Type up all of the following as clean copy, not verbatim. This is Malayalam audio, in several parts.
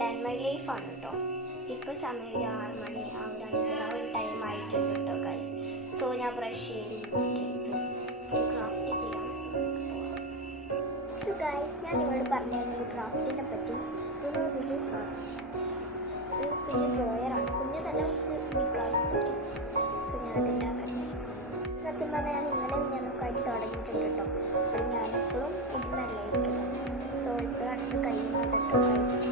ഡേ ഇൻ മൈ ലൈഫാണ് കേട്ടോ. ഇപ്പോൾ സമയം ഒരു 6 മണി, ആ ഒരു 5 ആ ഒരു ടൈം ആയിട്ടുണ്ട് കേട്ടോ ഗൈസ്. സോ ഞാൻ ബ്രഷ് ചെയ്ത് നിസ്കരിച്ചു, ക്രാഫ്റ്റ് ചെയ്യാൻ. സോ ഗൈസ്, ഞാൻ നിങ്ങളോട് പറഞ്ഞിരുന്നു ക്രാഫ്റ്റിനെ പറ്റി. ദിസ് ഈസ് ഒരു കുഞ്ഞു ഡ്രോയറാണ്, കുഞ്ഞു തന്നെ കുറച്ച്. സോ ഞാനതുണ്ടാക്കട്ടെ. സത്യം പറഞ്ഞാൽ ഞാൻ ഇന്നലെ ഞാനൊക്കെ തുടങ്ങിയിട്ടുണ്ട് കേട്ടോ. അപ്പോൾ ഞാനെപ്പോഴും ഇന്നല്ല ഇരിക്കുന്നത്. സോ ഇപ്പോഴാണ് ഇത് കഴിയുന്നത് കേട്ടോ ഗൈസ്.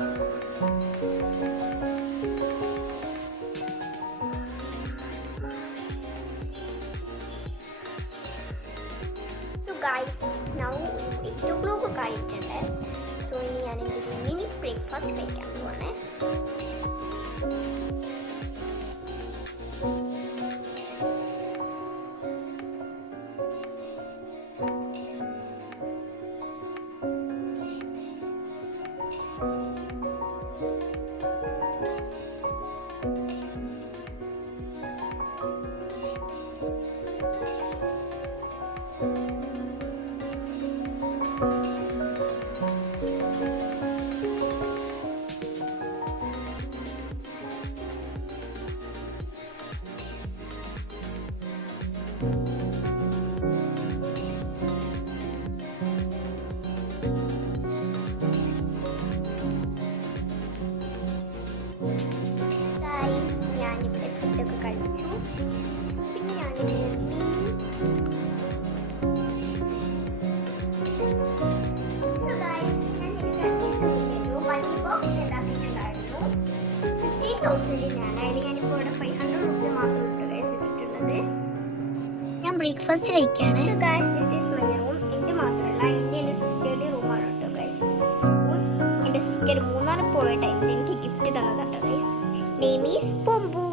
ഗൈസ്, നൗ 8 o'clock ഒക്കെ ആയിട്ടുണ്ട്. സോ ഇനി ഞാൻ എൻ്റെ മിനി ബ്രേക്ക്ഫാസ്റ്റ് കഴിക്കാൻ പോവാണ്. ഞാനിവിടെ ഫുഡൊക്കെ കഴിച്ചു. പിന്നെ ഞാനിവിടെ ഞാനിപ്പോൾ ഇവിടെ 500 റുപ്പീ മാത്രം ഇട്ടിട്ടുള്ളത്. ഞാൻ ബ്രേക്ക്ഫാസ്റ്റ് കഴിക്കുകയാണ്. This is my room. എൻ്റെ മാത്രമല്ല, എൻ്റെ സിസ്റ്ററുടെ റൂമാണ് കേട്ടോ ഗൈസ്. എൻ്റെ സിസ്റ്റർ മൂന്നാറ് പോയ ടൈമിൽ എനിക്ക് ഗിഫ്റ്റ് തന്നതാണ് ഗൈസ്. നെയിം ഈസ് പൊമ്പു.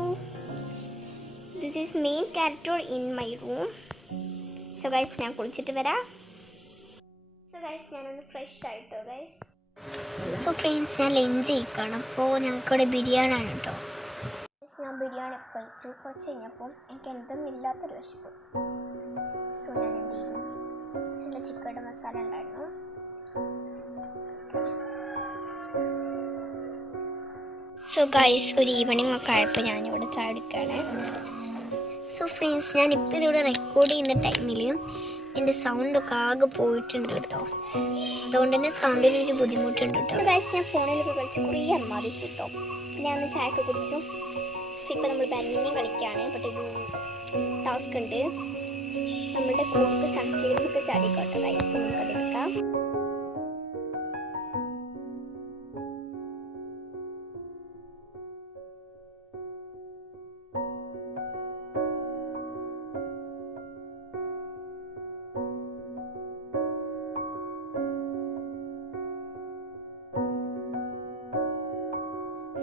This is main character in my room. So guys, ഞാൻ കുളിച്ചിട്ട് വരാം. സോ ഗൈസ്, ഞാനൊന്ന് ഫ്രഷ് ആയിട്ടോ ഗൈസ്. സോ ഫ്രണ്ട്സ്, ഞാൻ ലഞ്ച് കഴിക്കണം. അപ്പോൾ ഞങ്ങൾക്കിവിടെ ബിരിയാണിയാണ് കേട്ടോ. ഞാൻ ബിരിയാണി കഴിച്ചു. കുറച്ച് കഴിഞ്ഞപ്പോൾ എനിക്ക് എന്തൊന്നും ഇല്ലാത്തൊരു വിശപ്പ്. സോ ഞാൻ എന്ത് ചെയ്തു, നല്ല ചിക്കയുടെ മസാല ഉണ്ടായിരുന്നു. സോ ഗൈസ്, ഒരു ഈവനിങ് ഒക്കെ ആയപ്പോൾ ഞാനിവിടെ ചായ കുടിക്കുകയാണ്. സോ ഫ്രണ്ട്സ്, ഞാനിപ്പോൾ ഇതിവിടെ റെക്കോർഡ് ചെയ്യുന്ന ടൈമിൽ എൻ്റെ സൗണ്ടൊക്കെ ആകെ പോയിട്ടുണ്ട് കേട്ടോ. അതുകൊണ്ട് തന്നെ സൗണ്ടിനൊരു ബുദ്ധിമുട്ടുണ്ട് കേട്ടോ. സോ ഗൈസ്, ഞാൻ ഫോണിലൊക്കെ കളിച്ച് കുറേ അമ്മാദിച്ചു കേട്ടോ. പിന്നെ ഞാൻ ചായയൊക്കെ കുടിച്ചു. സോ ഇപ്പോൾ നമ്മൾ ബാഡ്മിൻ്റൺ കളിക്കുകയാണ്. ബട്ട് ഒരു ടാസ്ക് ഉണ്ട്. നമ്മളുടെ ക്ലോക്ക് സൺസൈഡിലൊക്കെ ചാടിക്കോട്ടെ ഗൈസ്. നമുക്കതെടുക്കാം.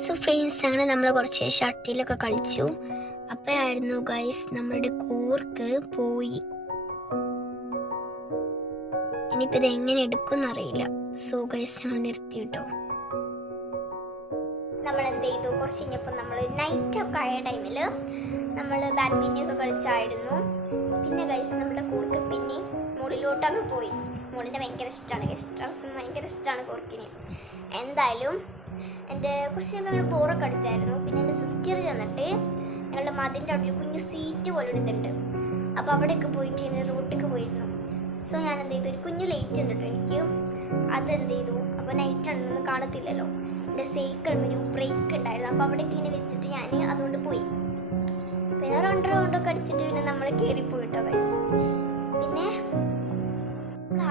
സോ ഫ്രണ്ട്സ്, അങ്ങനെ നമ്മൾ കുറച്ച് ഷട്ടിലൊക്കെ കളിച്ചു. അപ്പോഴായിരുന്നു ഗൈസ് നമ്മളുടെ കോർക്ക് പോയി. ഇനിയിപ്പോൾ ഇത് എങ്ങനെ എടുക്കുമെന്നറിയില്ല. സോ ഗൈസ്, ഞങ്ങൾ നിർത്തി കേട്ടോ. നമ്മൾ എന്ത് ചെയ്തു, കുറച്ച് കഴിഞ്ഞപ്പോൾ നമ്മൾ നൈറ്റൊക്കെ ആയ ടൈമിൽ നമ്മൾ ബാഡ്മിൻ്റൺ ഒക്കെ കളിച്ചായിരുന്നു. പിന്നെ ഗൈസ്, നമ്മുടെ കോർക്ക് പിന്നെ മുകളിലോട്ടങ്ങ് പോയി. മുകളിനെ ഭയങ്കര ഇഷ്ടമാണ് ഗൈസ്. ഡ്രസ്സ് ഭയങ്കര ഇഷ്ടമാണ് കോർക്കിന്. എന്തായാലും എൻ്റെ കുറച്ച് ഞങ്ങൾ ബോറൊക്കെ അടിച്ചായിരുന്നു. പിന്നെ എൻ്റെ സിസ്റ്റർ ചെന്നിട്ട് ഞങ്ങളുടെ മതിൻ്റെ അവിടെ കുഞ്ഞു സീറ്റ് പോലെ എടുത്തിട്ടുണ്ട്. അപ്പോൾ അവിടെയൊക്കെ പോയിട്ട് റോട്ടിലേക്ക് പോയിരുന്നു. സോ ഞാൻ എന്ത് ചെയ്തു, ഒരു കുഞ്ഞു ലൈറ്റ് ഉണ്ട് കേട്ടോ എനിക്ക്. അതെന്ത് ചെയ്തു, അപ്പോൾ നൈറ്റ് ആണെന്ന് കാണത്തില്ലല്ലോ. എൻ്റെ സൈക്കിളിന് ഒരു ബ്രേക്ക് ഉണ്ടായിരുന്നു. അപ്പോൾ അവിടേക്ക് ഇങ്ങനെ വെച്ചിട്ട് ഞാൻ അതുകൊണ്ട് പോയി. പിന്നെ റൗണ്ടൊക്കെ അടിച്ചിട്ട് പിന്നെ നമ്മൾ കയറിപ്പോയിട്ടോ ഗൈസ്. പിന്നെ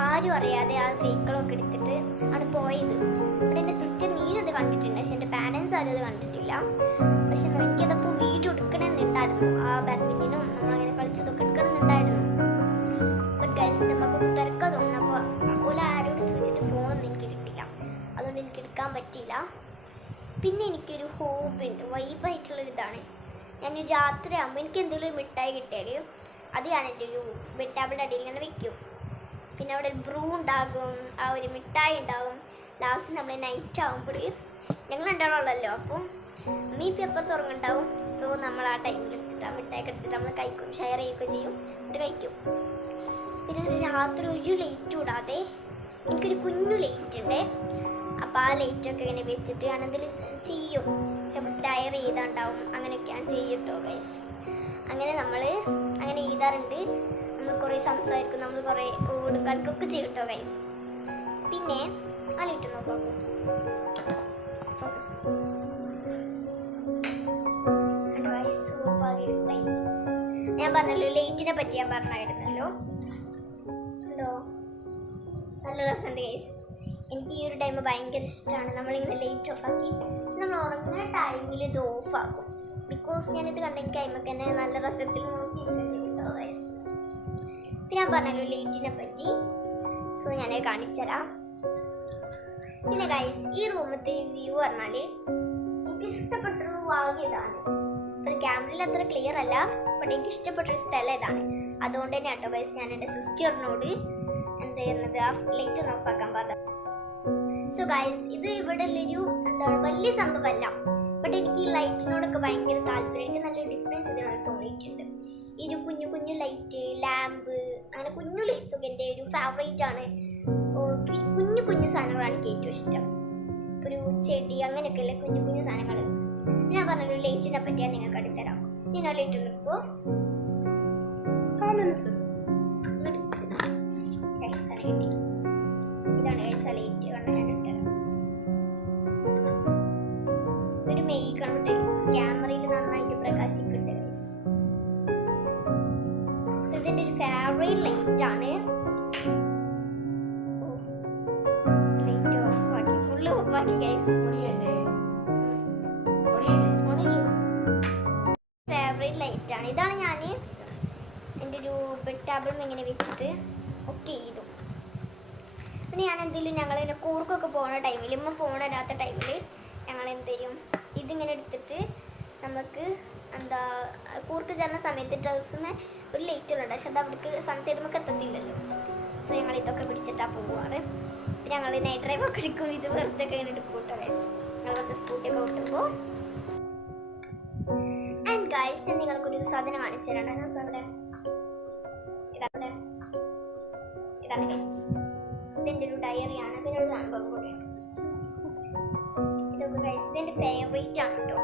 ആരും അറിയാതെ ആ സൈക്കിളൊക്കെ എടുത്തിട്ട് ആണ് പോയത്. അവിടെ എൻ്റെ സിസ്റ്റർ നീനത് കണ്ടിട്ടുണ്ട്, പക്ഷെ എൻ്റെ പാരൻസ് ആരും അത് കണ്ടിട്ടില്ല. പക്ഷെ എനിക്കതപ്പോൾ വീഡിയോ എടുക്കണമെന്നുണ്ടായിരുന്നു. ആ ബാഡ്മിൻ്റനും നമ്മളങ്ങനെ കളിച്ചതൊക്കെ എടുക്കണമെന്നുണ്ടായിരുന്നു. ബട്ട് ഗൈസ്, നമുക്ക് തിരക്കാൻ തോന്നുന്നപ്പോൾ അതുപോലെ ആരോട് ചോദിച്ചിട്ട് ഫോണൊന്നും എനിക്ക് കിട്ടില്ല. അതുകൊണ്ട് എനിക്ക് എടുക്കാൻ പറ്റിയില്ല. പിന്നെ എനിക്കൊരു ഹോബി ഉണ്ട്, വൈബായിട്ടുള്ളൊരിതാണ്. ഞാൻ രാത്രി ആകുമ്പോൾ എനിക്ക് എന്തെങ്കിലും ഒരു മിഠായി കിട്ടിയാൽ അത് ഞാൻ എൻ്റെ ഒരു ബെഡ് ടേബിളിൻ്റെ അടിയിൽ ഇങ്ങനെ വെക്കും. പിന്നെ അവിടെ ഒരു ബ്രൂ ഉണ്ടാകും, ആ ഒരു മിഠായി ഉണ്ടാകും. ലാസ്റ്റ് നമ്മൾ നൈറ്റ് ആകുമ്പോൾ ഞങ്ങൾ രണ്ടാളുള്ളല്ലോ, അപ്പോൾ മീപ്പി അപ്പുറത്ത് ഉറങ്ങുണ്ടാവും. സോ നമ്മൾ ആ ടൈമിൽ എടുത്തിട്ട് ആ മിഠായിയൊക്കെ എടുത്തിട്ട് നമ്മൾ കഴിക്കും, ഷെയർ ചെയ്യുകയൊക്കെ ചെയ്യും, എന്നിട്ട് കഴിക്കും. പിന്നെ രാത്രി ഒരു ലൈറ്റ് കൂടാതെ എനിക്കൊരു കുഞ്ഞു ലൈറ്റ് ഉണ്ട്. അപ്പോൾ ആ ലൈറ്റൊക്കെ ഇങ്ങനെ വെച്ചിട്ട് ഞാനതിൽ ചെയ്യും. ടയർ ചെയ്താണ്ടാവും, അങ്ങനെയൊക്കെയാണ് ചെയ്യട്ടോ ഗൈസ്. അങ്ങനെ നമ്മൾ അങ്ങനെ എഴുതാറുണ്ട്. നമ്മൾ കുറേ സംസാരിക്കും, നമ്മൾ കുറേ ഓടും കളിക്കൊക്കെ ചെയ്യട്ടോ ഗൈസ്. പിന്നെ ആ ലൈറ്റ് നോക്കാം. ഞാൻ പറഞ്ഞല്ലോ ലൈറ്റിനെ പറ്റി ഞാൻ പറഞ്ഞായിരുന്നല്ലോ. ഉണ്ടോ? നല്ല രസമുണ്ട് ഗൈസ്. എനിക്ക് ഈ ഒരു ടൈം ഭയങ്കര ഇഷ്ടമാണ്. നമ്മളിങ്ങനെ ലൈറ്റ് ഓഫ് ആക്കി നമ്മൾ ഉറങ്ങുന്ന ടൈമിൽ ഇത് ഓഫ് ആക്കും. ബിക്കോസ് ഞാനിത് കണ്ടെങ്കിൽ ടൈമൊക്കെ തന്നെ നല്ല രസത്തിൽ നോക്കിയിട്ടുണ്ടോ ഗൈസ്. പിന്നെ ഞാൻ പറഞ്ഞല്ലോ ലൈറ്റിനെ പറ്റി. സോ ഞാൻ കാണിച്ചുതരാം. പിന്നെ ഗൈസ് ഈ റൂമത്തെ വ്യൂ പറഞ്ഞാൽ എനിക്ക് ഇഷ്ടപ്പെട്ടൊരു ഭാഗം ഇതാണ്. അത് ക്യാമറയിൽ അത്ര ക്ലിയർ അല്ല, ബട്ട് എനിക്ക് ഇഷ്ടപ്പെട്ടൊരു സ്ഥലം ഇതാണ്. അതുകൊണ്ട് തന്നെ കേട്ടോ ഗൈസ് ഞാൻ എൻ്റെ സിസ്റ്ററിനോട് എന്ത് ചെയ്യുന്നത് ആ ലൈറ്റ് ഒന്ന് ഓഫാക്കാൻ പറഞ്ഞത്. സോ ഗൈസ് ഇത് ഇവിടെ ഉള്ളൊരു എന്താണ് വലിയ സംഭവമല്ല, ബട്ട് എനിക്ക് ഈ ലൈറ്റിനോടൊക്കെ ഭയങ്കര താല്പര്യം. എനിക്ക് നല്ലൊരു ഡിഫറൻസ് ഇതിനോട് തോന്നിയിട്ടുണ്ട്. ഈ ഒരു കുഞ്ഞു കുഞ്ഞു ലൈറ്റ്, ലാമ്പ്, അങ്ങനെ കുഞ്ഞു ലൈറ്റ്സ് ഒക്കെ എൻ്റെ ഒരു ഫേവറേറ്റ് ആണ്. കുഞ്ഞു കുഞ്ഞു സാധനങ്ങളാണ് എനിക്ക് ഏറ്റവും ഇഷ്ടം. ഒരു ചെടി അങ്ങനെയൊക്കെ അല്ലേ കുഞ്ഞു കുഞ്ഞു സാധനങ്ങൾ. ഞാൻ പറഞ്ഞൊരു ലൈറ്റിനെ പറ്റി ഞാൻ നിങ്ങൾക്ക് അടുത്തരാം. ഞാൻ ആ ലൈറ്റ് നിൽക്കുമോ കിട്ടി. ഇതാണ് ഗൈസ് ആ ലൈറ്റ് കണ്ട ഞാൻ ഇട്ടുതരാം. ഇതൊരു മെയ് കണ്ടിട്ട് ക്യാമറയിൽ നന്നായിട്ട് പ്രകാശിക്കുന്നുണ്ട് ഗൈസ്. സോ ഇതിൻ്റെ ഒരു ഫേവറേറ്റ് ലൈറ്റ് ആണ്. ലൈറ്റ് ഓഫ് ആക്കി, ഫുള്ള് ഓഫ് ആക്കി ഗൈസ്. ഫേവറേറ്റ് ലൈറ്റ് ആണ്. ഇതാണ് ഞാൻ എൻ്റെ ഒരു ബെഡ് ടേബിളും ഇങ്ങനെ വെച്ചിട്ട് ഒക്കെ ചെയ്തു. പിന്നെ ഞാൻ എന്തെങ്കിലും ഞങ്ങളിങ്ങനെ കൂർക്കൊക്കെ പോകുന്ന ടൈമിൽ ഫോൺ ഇടാത്ത ടൈമിൽ ഞങ്ങൾ എന്ത് ചെയ്യും, ഇതിങ്ങനെ എടുത്തിട്ട് നമുക്ക് എന്താ കൂർക്ക് ചേർന്ന സമയത്ത് ഡ്രസ്സിന് ഒരു ലൈറ്റുകളുണ്ട്, പക്ഷെ അത് അവർക്ക് സൺസൈഡ് നമുക്ക് എത്തത്തില്ലല്ലോ. സോ ഞങ്ങൾ ഇതൊക്കെ പിടിച്ചിട്ടാണ് പോവാറ്. പിന്നെ ഞങ്ങൾ നൈറ്റ് ഡ്രൈവ് ഒക്കെ എടുക്കും. ഇത് വെറുതെ ഒക്കെ ഇങ്ങനെ എടുക്കും കേട്ടോ ഗൈസ്. ഞങ്ങളൊക്കെ സ്കൂട്ടിയൊക്കെ ഓട്ടുമ്പോൾ. ആൻഡ് ഗൈസ് ഞാൻ നിങ്ങൾക്കൊരു സാധനം കാണിച്ചു തരാണ്. നമുക്ക് അവിടെ ഇതാണ് ഗൈസ്. ഇതെൻ്റെ ഒരു ഡയറിയാണ്. പിന്നെ ഒരു സംഭവം കൂടെയാണ്. ഇതൊക്കെ ഗൈസ് ഇതെൻ്റെ ഫേവറേറ്റ് ആണ് കേട്ടോ.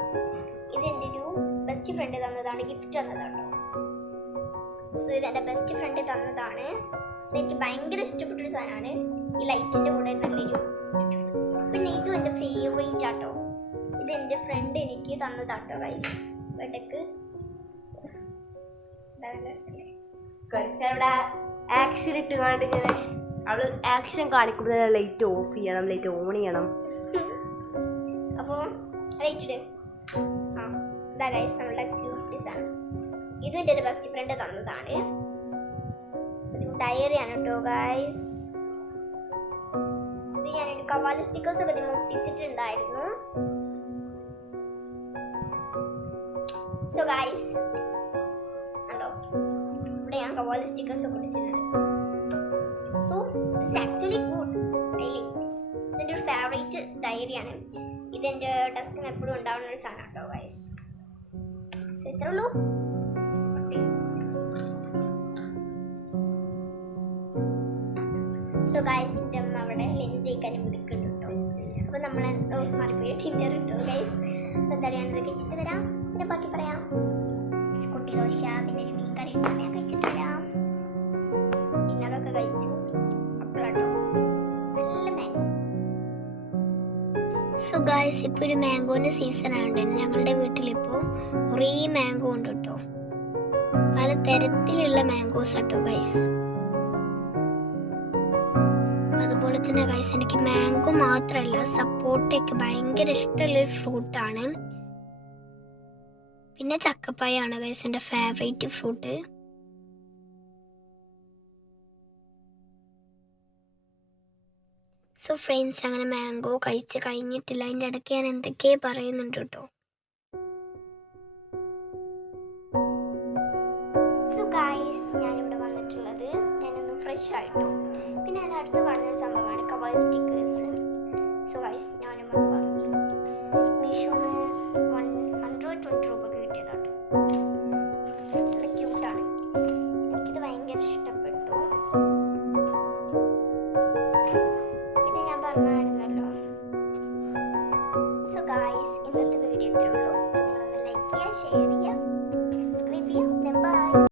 ഇതെൻ്റെ ഒരു ബെസ്റ്റ് ഫ്രണ്ട് തന്നതാണ്, ഗിഫ്റ്റ് തന്നതാണ് കേട്ടോ. സോ ഇതെൻ്റെ ബെസ്റ്റ് ഫ്രണ്ട് തന്നതാണ്. ഇതെനിക്ക് ഭയങ്കര ഇഷ്ടപ്പെട്ടൊരു സാധനമാണ്. ഈ ലൈറ്റിൻ്റെ കൂടെ നല്ലൊരു. പിന്നെ ഇതും എൻ്റെ ഫേവറേറ്റ് ആട്ടോ. ഇത് എൻ്റെ ഫ്രണ്ട് എനിക്ക് തന്നതാട്ടോ ഗൈസ്. ഇടയ്ക്ക് ഇവിടെ ആക്ഷൻ ഇട്ട് കാണിങ്ങനെ അവള് ആക്ഷൻ കാണിക്കുമ്പോൾ ലൈറ്റ് ഓഫ് ചെയ്യണം, ലൈറ്റ് ഓൺ ചെയ്യണം. അപ്പോൾ ലൈറ്റ് ഇട്. ആ ഇതാ ഗൈസ് നമ്മളുടെ ക്യൂട്ടീസ് ആണ്. ഇതും എൻ്റെ ഒരു ബെസ്റ്റ് ഫ്രണ്ട് തന്നതാണ്. ഒരു ഡയറിയാണ് കേട്ടോ ഗൈസ്. ഇത് ഞാനൊരു കവാല സ്റ്റിക്കേഴ്സ് ഒക്കെ ഒട്ടിച്ചിട്ടുണ്ടായിരുന്നു. സോ ഗൈസ് കണ്ടോ, ഇവിടെ ഞാൻ കവാല സ്റ്റിക്കേഴ്സ് ഒക്കെ ഒട്ടിച്ചിട്ടുണ്ട്. So it's actually good. I like this. ഇതെൻ്റെ ഒരു ഫേവറേറ്റ് ഡയറിയാണ്. ഇതെൻ്റെ ഡെസ്കിന് എപ്പോഴും ഉണ്ടാവുന്ന ഒരു സാധനം കേട്ടോ ഗൈസ്. സോ ഇത്രേ ഉള്ളൂ. സോ ഗൈസ് എൻ്റെ അമ്മ അവിടെ ലഞ്ച് കഴിക്കാനും വിളിക്കുന്നുണ്ട് കേട്ടോ. അപ്പോൾ നമ്മൾ റോസ് മാറിപ്പോയി ഡിന്നർ കിട്ടും ഗൈസ്. അപ്പോൾ എന്തായാലും ഞാനത് കഴിച്ചിട്ട് വരാം. പിന്നെ ബാക്കി പറയാം. കുട്ടി ദോശ, പിന്നെ ഒരു മീൻ കറി ഞാൻ കഴിച്ചിട്ട് വരാം. ഡിന്നറൊക്കെ കഴിച്ചു. അപ്പോഴാട്ടോ നല്ല മാംഗോ. സോ ഗൈസ് ഇപ്പോൾ ഒരു മാംഗോൻ്റെ സീസൺ ആയതുകൊണ്ട് ഞങ്ങളുടെ വീട്ടിലിപ്പോൾ കുറേ മാംഗോ ഉണ്ട് കേട്ടോ. പല തരത്തിലുള്ള മാംഗോസ് കേട്ടോ ഗൈസ്. അതുപോലെ തന്നെ ഗൈസ് എനിക്ക് മാംഗോ മാത്രമല്ല സപ്പോട്ടയൊക്കെ ഭയങ്കര ഇഷ്ടമുള്ളൊരു ഫ്രൂട്ടാണ്. പിന്നെ ചക്കപ്പായാണ് ഗൈസ് എൻ്റെ ഫേവറേറ്റ് ഫ്രൂട്ട്. സോ ഫ്രണ്ട്സ് അങ്ങനെ മാംഗോ കഴിച്ച് കഴിഞ്ഞിട്ടില്ല. അതിൻ്റെ ഇടയ്ക്ക് ഞാൻ എന്തൊക്കെയോ പറയുന്നുണ്ട് കേട്ടോ. സോ ഗൈസ് ഞാനിവിടെ വന്നിട്ടുള്ളത് ഞാനൊന്ന് ഫ്രഷ് ആയിട്ടോ. പിന്നെ അതിൻ്റെ അടുത്ത് പറഞ്ഞൊരു സംഭവമാണ് കവർ സ്റ്റിക്കേഴ്സ്. സോ ഗൈസ് ഞാനും അത് വാങ്ങി. മീഷോന്ന് 120 രൂപ കിട്ടിയതാട്ടോ. നല്ല ക്യൂട്ടാണ്. എനിക്കിത് ഭയങ്കര ഇഷ്ടപ്പെട്ടു. പിന്നെ ഞാൻ പറഞ്ഞായിരുന്നല്ലോ ഗായ്സ് ഇന്നത്തെ വീഡിയോ ഇത്രേ ഉള്ളൂ. നിങ്ങളൊന്ന് ലൈക്ക് ചെയ്യുക, ഷെയർ ചെയ്യുക.